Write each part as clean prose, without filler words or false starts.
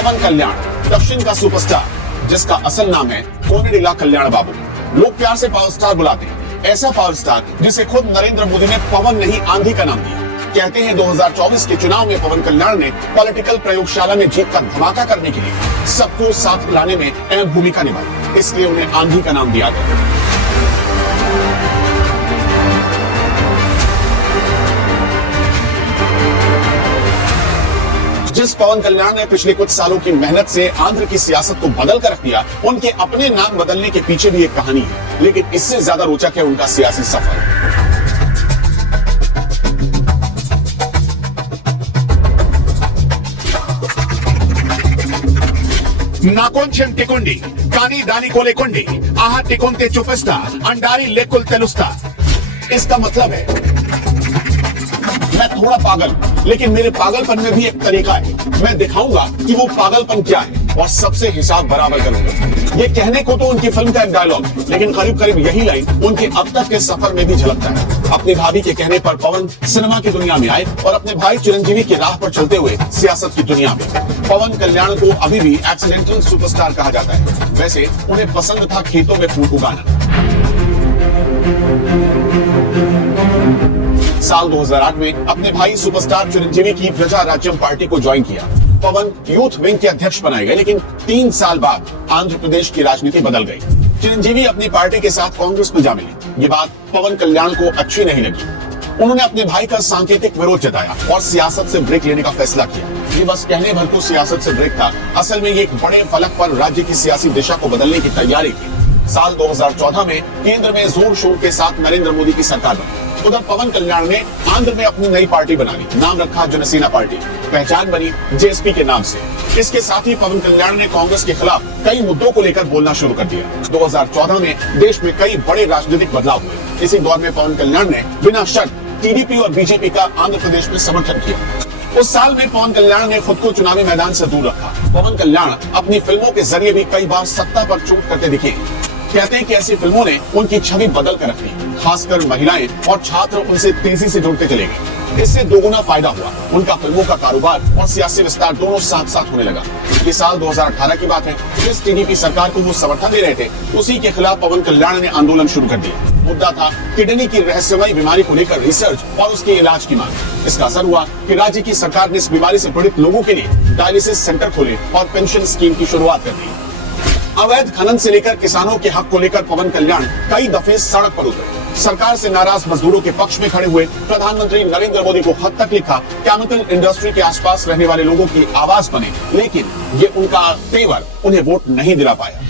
पवन कल्याण दक्षिण का सुपरस्टार जिसका असल नाम है कोनेडिला कल्याण बाबू। लोग प्यार से पावर स्टार बुलाते हैं, ऐसा पावर स्टार जिसे खुद नरेंद्र मोदी ने पवन नहीं आंधी का नाम दिया। कहते हैं 2024 के चुनाव में पवन कल्याण ने पॉलिटिकल प्रयोगशाला में जीत का धमाका करने के लिए सबको साथ लाने में अहम भूमिका निभाई, इसलिए उन्हें आंधी का नाम दिया गया। जिस पवन कल्याण ने पिछले कुछ सालों की मेहनत से आंध्र की सियासत को बदल कर रख दिया, उनके अपने नाम बदलने के पीछे भी एक कहानी है, लेकिन इससे ज्यादा रोचक है उनका सियासी सफर। नाकोंचेम टिकुंडी कानी दानी को लेकुंडी आहा टिकुंते चुपस्ता अंडारी लेकुल तेलुस्ता। इसका मतलब है मैं थोड़ा पागल, लेकिन मेरे पागलपन में भी एक तरीका है। मैं दिखाऊंगा कि वो पागलपन क्या है और सबसे हिसाब बराबर करूंगा। ये कहने को तो उनकी फिल्म का एक डायलॉग, लेकिन करीब करीब यही लाइन उनके अब तक के सफर में भी झलकता है। अपनी भाभी के कहने पर पवन सिनेमा की दुनिया में आए और अपने भाई चिरंजीवी की राह पर चलते हुए सियासत की दुनिया में। पवन कल्याण को अभी भी एक्सीडेंटल सुपरस्टार कहा जाता है। वैसे उन्हें पसंद था खेतों में फूल उगाना। साल 2008 में अपने भाई सुपरस्टार चिरंजीवी की प्रजा राज्यम पार्टी को ज्वाइन किया। पवन यूथ विंग के अध्यक्ष बनाए गए, लेकिन 3 साल बाद आंध्र प्रदेश की राजनीति बदल गई। चिरंजीवी अपनी पार्टी के साथ कांग्रेस में जा मिले। ये बात पवन कल्याण को अच्छी नहीं लगी। उन्होंने अपने भाई का सांकेतिक विरोध जताया और सियासत से ब्रेक लेने का फैसला किया। ये बस कहने भर को सियासत से ब्रेक था, असल में ये एक बड़े फलक पर राज्य की सियासी दिशा को बदलने की तैयारी थी। साल 2014 में केंद्र में जोर शोर के साथ नरेंद्र मोदी की सरकार बनी। उधर पवन कल्याण ने आंध्र में अपनी नई पार्टी बना ली, नाम रखा जनसेना पार्टी। पहचान बनी जेएसपी के नाम से। इसके साथ ही पवन कल्याण ने कांग्रेस के खिलाफ कई मुद्दों को लेकर बोलना शुरू कर दिया। 2014 में देश में कई बड़े राजनीतिक बदलाव हुए। इसी दौर में पवन कल्याण ने बिना शर्त टीडीपी और बीजेपी का आंध्र प्रदेश में समर्थन किया। उस साल में पवन कल्याण ने खुद को चुनावी मैदान से दूर रखा। पवन कल्याण अपनी फिल्मों के जरिए भी कई बार सत्ता पर चोट करते दिखे। कहते हैं कि ऐसी फिल्मों ने उनकी छवि बदल कर रखी, खासकर महिलाएं और छात्र उनसे तेजी से जुड़ते चले गए। इससे दोगुना फायदा हुआ। उनका फिल्मों का कारोबार और सियासी विस्तार दोनों साथ साथ होने लगा। ये साल 2018 की बात है। जिस टीडीपी सरकार को वो समर्थन दे रहे थे, उसी के खिलाफ पवन कल्याण ने आंदोलन शुरू कर दिया। मुद्दा था किडनी की रहस्यमयी बीमारी को लेकर रिसर्च और उसके इलाज की मांग। इसका असर हुआ कि राज्य की सरकार ने इस बीमारी से पीड़ित लोगों के लिए डायलिसिस सेंटर खोले और पेंशन स्कीम की शुरुआत कर दी। अवैध खनन से लेकर किसानों के हक को लेकर पवन कल्याण कई दफे सड़क पर उतरे। सरकार से नाराज मजदूरों के पक्ष में खड़े हुए। प्रधानमंत्री नरेंद्र मोदी को खत तक लिखा। केमिकल इंडस्ट्री के आसपास रहने वाले लोगों की आवाज बने, लेकिन ये उनका तेवर उन्हें वोट नहीं दिला पाया।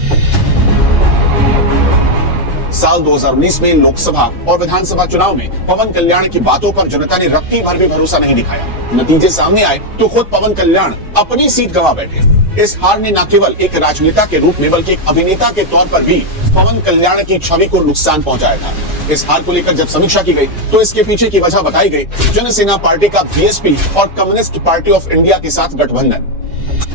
साल 2019 में लोकसभा और विधानसभा चुनाव में पवन कल्याण की बातों पर जनता ने रत्ती भर भी भरोसा नहीं दिखाया। नतीजे सामने आए तो खुद पवन कल्याण अपनी सीट गंवा बैठे। इस हार ने न केवल एक राजनेता के रूप में बल्कि एक अभिनेता के तौर पर भी पवन कल्याण की छवि को नुकसान पहुंचाया था। इस हार को लेकर जब समीक्षा की गई तो इसके पीछे की वजह बताई गई जनसेना पार्टी का बीएसपी और कम्युनिस्ट पार्टी ऑफ इंडिया के साथ गठबंधन।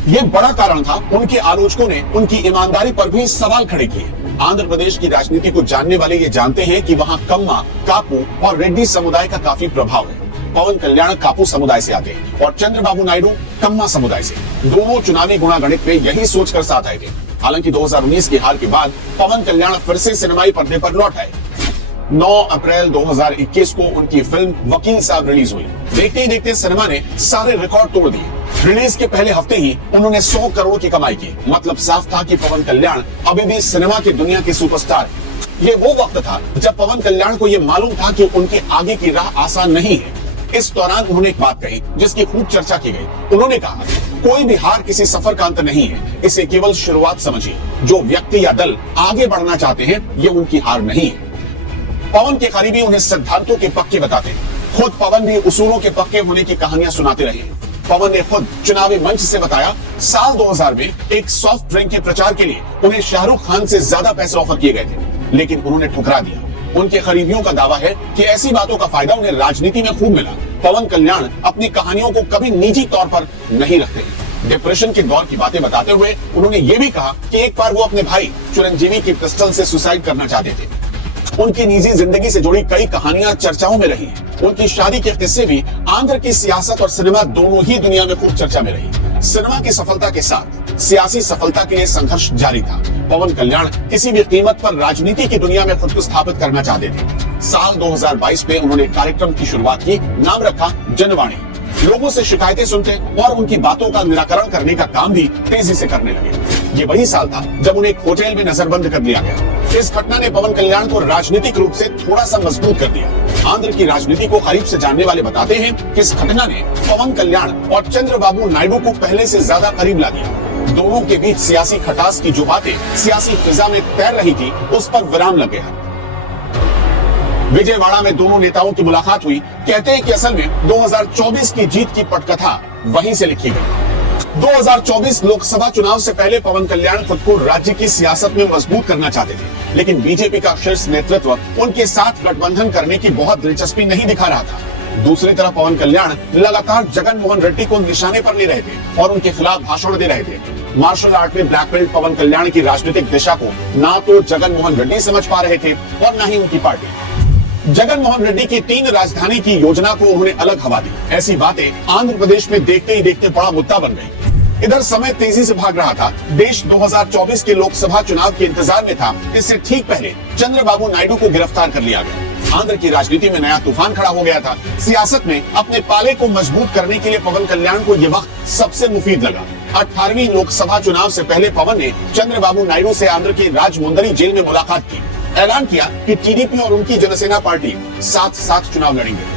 ये बड़ा कारण था। उनके आलोचकों ने उनकी ईमानदारी पर भी सवाल खड़े किए। आंध्र प्रदेश की राजनीति को जानने वाले ये जानते हैं कि वहाँ कम्मा, कापू और रेड्डी समुदाय का काफी प्रभाव है। पवन कल्याण कापू समुदाय से आते हैं और चंद्रबाबू नायडू कम्मा समुदाय से। दोनों चुनावी गुणागणित में यही सोचकर साथ आए थे। हालांकि 2019 की हार के बाद पवन कल्याण फिर से सिनेमाई पर्दे पर लौट आए। 9 अप्रैल 2021 को उनकी फिल्म वकील साहब रिलीज हुई। देखते ही देखते सिनेमा ने सारे रिकॉर्ड तोड़ दिए। रिलीज के पहले हफ्ते ही उन्होंने 100 करोड़ की कमाई की। मतलब साफ था कि पवन कल्याण अभी भी सिनेमा की दुनिया के सुपरस्टार है। ये वो वक्त था जब पवन कल्याण को ये मालूम था कि उनके आगे की राह आसान नहीं है। इस दौरान उन्होंने एक बात कही जिसकी खूब चर्चा की गई। उन्होंने कहा, कोई भी हार किसी सफर का अंत नहीं है, इसे केवल शुरुआत समझिए। जो व्यक्ति या दल आगे बढ़ना चाहते हैं, ये उनकी हार नहीं है। पवन के करीबी उन्हें सिद्धांतों के पक्के बताते हैं। खुद पवन भी उसूलों के पक्के होने की कहानियां सुनाते रहे। पवन ने खुद चुनावी मंच से बताया, साल 2000 में एक सॉफ्ट ड्रिंक के प्रचार के लिए उन्हें शाहरुख खान से ज्यादा पैसे ऑफर किए गए थे, लेकिन उन्होंने ठुकरा दिया। उनके करीबियों का दावा है कि ऐसी बातों का फायदा उन्हें राजनीति में खूब मिला। पवन कल्याण अपनी कहानियों को कभी निजी तौर पर नहीं रखते। डिप्रेशन के दौर की बातें बताते हुए उन्होंने ये भी कहा कि एक बार वो अपने भाई चिरंजीवी की पिस्टल से सुसाइड करना चाहते थे। उनकी निजी जिंदगी से जुड़ी कई कहानियां चर्चाओं में रही। उनकी शादी के किस्से भी आंध्र की सियासत और सिनेमा दोनों ही दुनिया में खूब चर्चा में रही। सिनेमा की सफलता के साथ सियासी सफलता के लिए संघर्ष जारी था। पवन कल्याण किसी भी कीमत पर राजनीति की दुनिया में खुद को स्थापित करना चाहते थे। साल 2022 में उन्होंने कार्यक्रम की शुरुआत की, नाम रखा जनवाणी। लोगों से शिकायतें सुनते और उनकी बातों का निराकरण करने का काम भी तेजी से करने लगे। ये वही साल था जब उन्हें एक होटल में नजरबंद कर लिया गया। इस घटना ने पवन कल्याण को राजनीतिक रूप से थोड़ा सा मजबूत कर दिया। आंध्र की राजनीति को करीब से जानने वाले बताते हैं कि इस घटना ने पवन कल्याण और चंद्रबाबू नायडू को पहले से ज्यादा करीब ला दिया। दोनों के बीच सियासी खटास की जो बातें सियासी फिजा में तैर रही थी, उस पर विराम लग गया। विजयवाड़ा में दोनों नेताओं की मुलाकात हुई। कहते हैं कि असल में 2024 की जीत की पटकथा वहीं से लिखी गई। 2024 लोकसभा चुनाव से पहले पवन कल्याण खुद को राज्य की सियासत में मजबूत करना चाहते थे, लेकिन बीजेपी का शीर्ष नेतृत्व उनके साथ गठबंधन करने की बहुत दिलचस्पी नहीं दिखा रहा था। दूसरी तरफ पवन कल्याण लगातार जगन मोहन रेड्डी को निशाने पर ले रहे थे और उनके खिलाफ भाषण दे रहे थे। मार्शल आर्ट में ब्लैक बेल्ट पवन कल्याण की राजनीतिक दिशा को ना तो जगन मोहन रेड्डी समझ पा रहे थे और न ही उनकी पार्टी। जगन मोहन रेड्डी की 3 राजधानी की योजना को उन्होंने अलग हवा दी। ऐसी बातें आंध्र प्रदेश में देखते ही देखते बड़ा मुद्दा बन गई। इधर समय तेजी से भाग रहा था। देश 2024 के लोकसभा चुनाव के इंतजार में था। इससे ठीक पहले चंद्रबाबू नायडू को गिरफ्तार कर लिया गया। आंध्र की राजनीति में नया तूफान खड़ा हो गया था। सियासत में अपने पाले को मजबूत करने के लिए पवन कल्याण को यह वक्त सबसे मुफीद लगा। 18वीं लोकसभा चुनाव से पहले पवन ने चंद्रबाबू नायडू से आंध्र की राजमुंदरी जेल में मुलाकात की। ऐलान किया कि टीडीपी और उनकी जनसेना पार्टी साथ साथ चुनाव लड़ेंगे।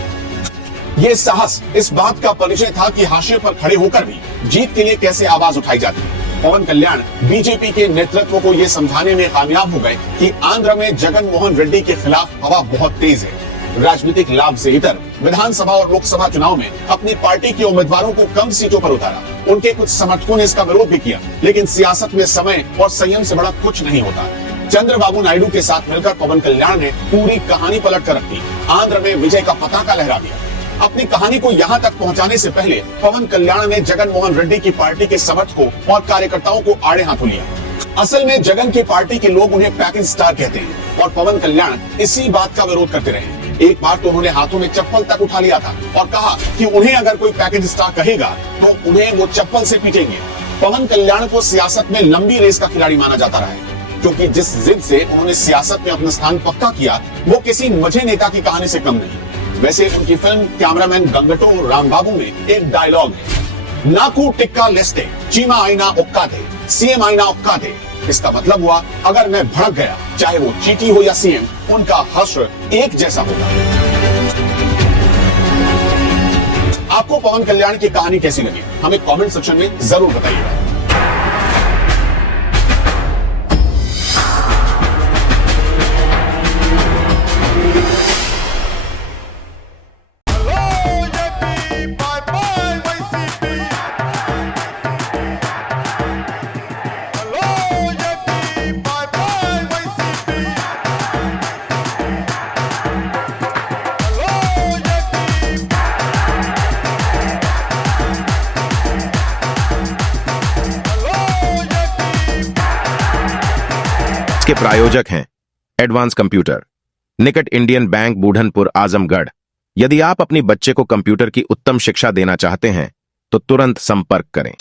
ये साहस इस बात का परिचय था कि हाशिए पर खड़े होकर भी जीत के लिए कैसे आवाज उठाई जाती है। पवन कल्याण बीजेपी के नेतृत्व को यह समझाने में कामयाब हो गए कि आंध्र में जगन मोहन रेड्डी के खिलाफ हवा बहुत तेज है। राजनीतिक लाभ से इतर विधानसभा और लोकसभा चुनाव में अपनी पार्टी के उम्मीदवारों को कम सीटों पर उतारा। उनके कुछ समर्थकों ने इसका विरोध भी किया, लेकिन सियासत में समय और संयम से बड़ा कुछ नहीं होता। चंद्रबाबू नायडू के साथ मिलकर पवन कल्याण ने पूरी कहानी पलट कर रख दी। आंध्र में विजय का पताका लहरा दिया। अपनी कहानी को यहाँ तक पहुँचाने से पहले पवन कल्याण ने जगन मोहन रेड्डी की पार्टी के समर्थकों और कार्यकर्ताओं को आड़े हाथों लिया। असल में जगन की पार्टी के लोग उन्हें पैकेज स्टार कहते हैं और पवन कल्याण इसी बात का विरोध करते रहे। एक बार तो उन्होंने हाथों में चप्पल तक उठा लिया था और कहा कि उन्हें अगर कोई पैकेज स्टार कहेगा तो उन्हें वो चप्पल से पीटेंगे। पवन कल्याण को सियासत में लंबी रेस का खिलाड़ी माना जाता रहा है, क्योंकि जिस जिद से उन्होंने सियासत में अपना स्थान पक्का किया वो किसी मजे नेता की कहानी से कम नहीं। वैसे उनकी फिल्म कैमरामैन गंगटो रामबाबू में एक डायलॉग है, नाकू टिक्का लेस्टे चीमा आईना उक्काते सीएम आईना उक्काते। इसका मतलब हुआ अगर मैं भड़क गया, चाहे वो चीटी हो या सीएम, उनका हश्र एक जैसा होगा। आपको पवन कल्याण की कहानी कैसी लगी हमें कमेंट सेक्शन में जरूर बताइएगा। के प्रायोजक हैं एडवांस कंप्यूटर, निकट इंडियन बैंक, बूढ़नपुर, आजमगढ़। यदि आप अपनी बच्चे को कंप्यूटर की उत्तम शिक्षा देना चाहते हैं तो तुरंत संपर्क करें।